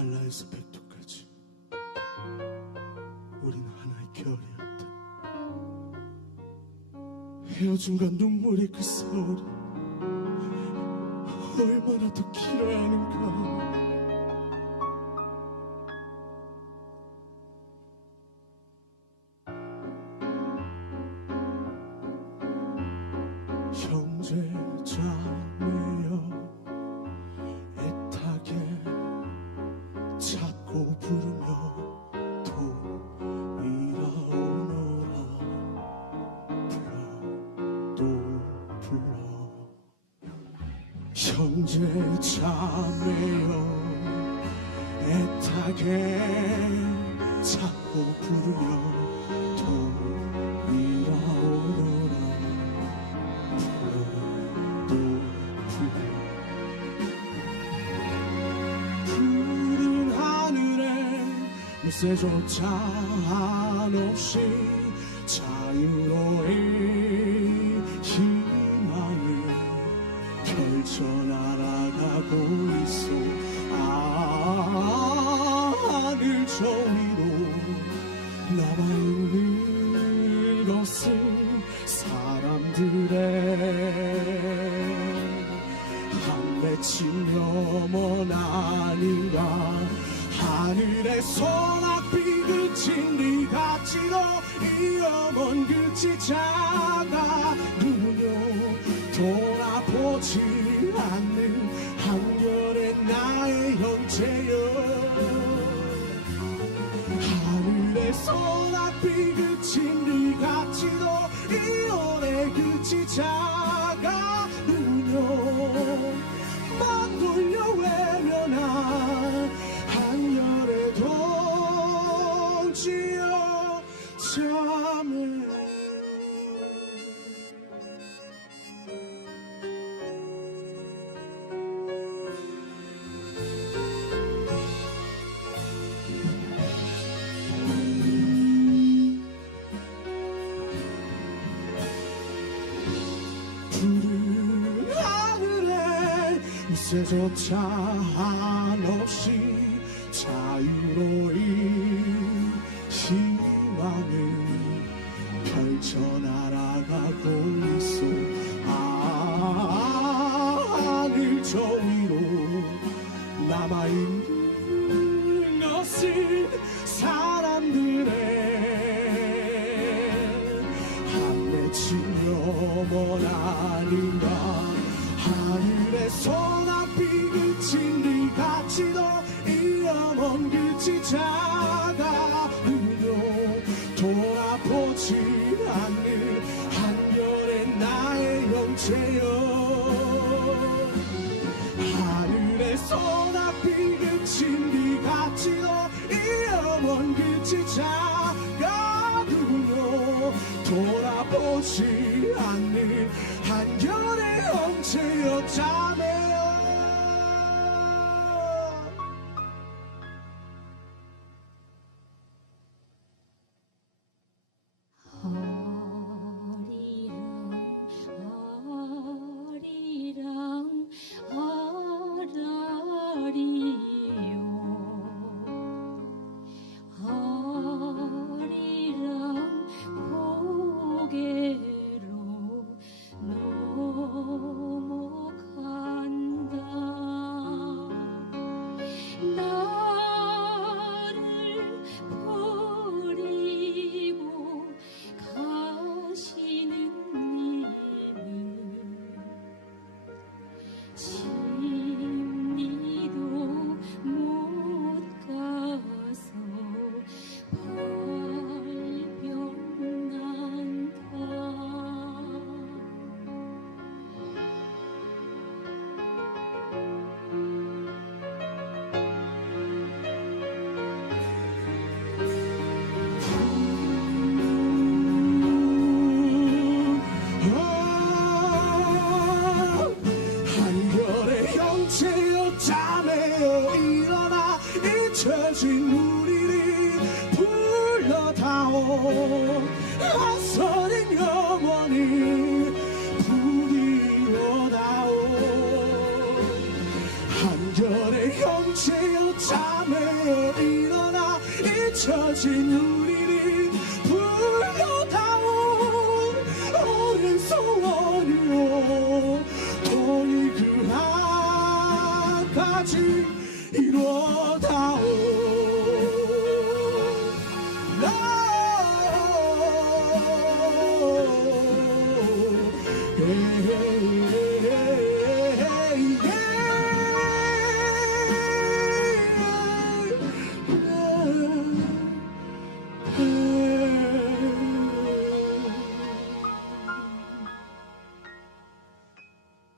한라에서 백두까지 우린 하나의 결이었다. 헤어짐과 눈물이 그 세월이 얼마나 더 길어야 하는가 형제 자매여 애타게 찾고 부르며 돌아오너라. 또 불러 푸른 하늘에 물새조차 한없이 자유로이 펼쳐 날아가고 있어 아 하늘 저 위로 남아있는 것은 사람들의 한 맺힌 염원 아닌가 하늘의 소낙비 그친 네 가치로 이 염원 그치 작아 돌아보지 않는 한결의 나의 형체여. 하늘의 소낙비 그친 네 가치도 이 오래 그치 작 물새조차 한없이 자유로이 희망을 펼쳐 날아가고 있어. 아 하늘 저 위로 남아있는 것은 사람들의 한 맺힌 영원 아닌가 네 가치도 이 영원 그치 작아 누려 돌아보지 않는 한결의 나의 형체여. 하늘의 소낙비 그친 네 가치도 이 영원 그치 작아 누구며 돌아보지 않는 한결의 형체여. 자 잊혀진 우리를 불러다오. 낯설은 영원히 부디워다오. 한결의 형 형제여 자매여 일어나 잊혀진 우리를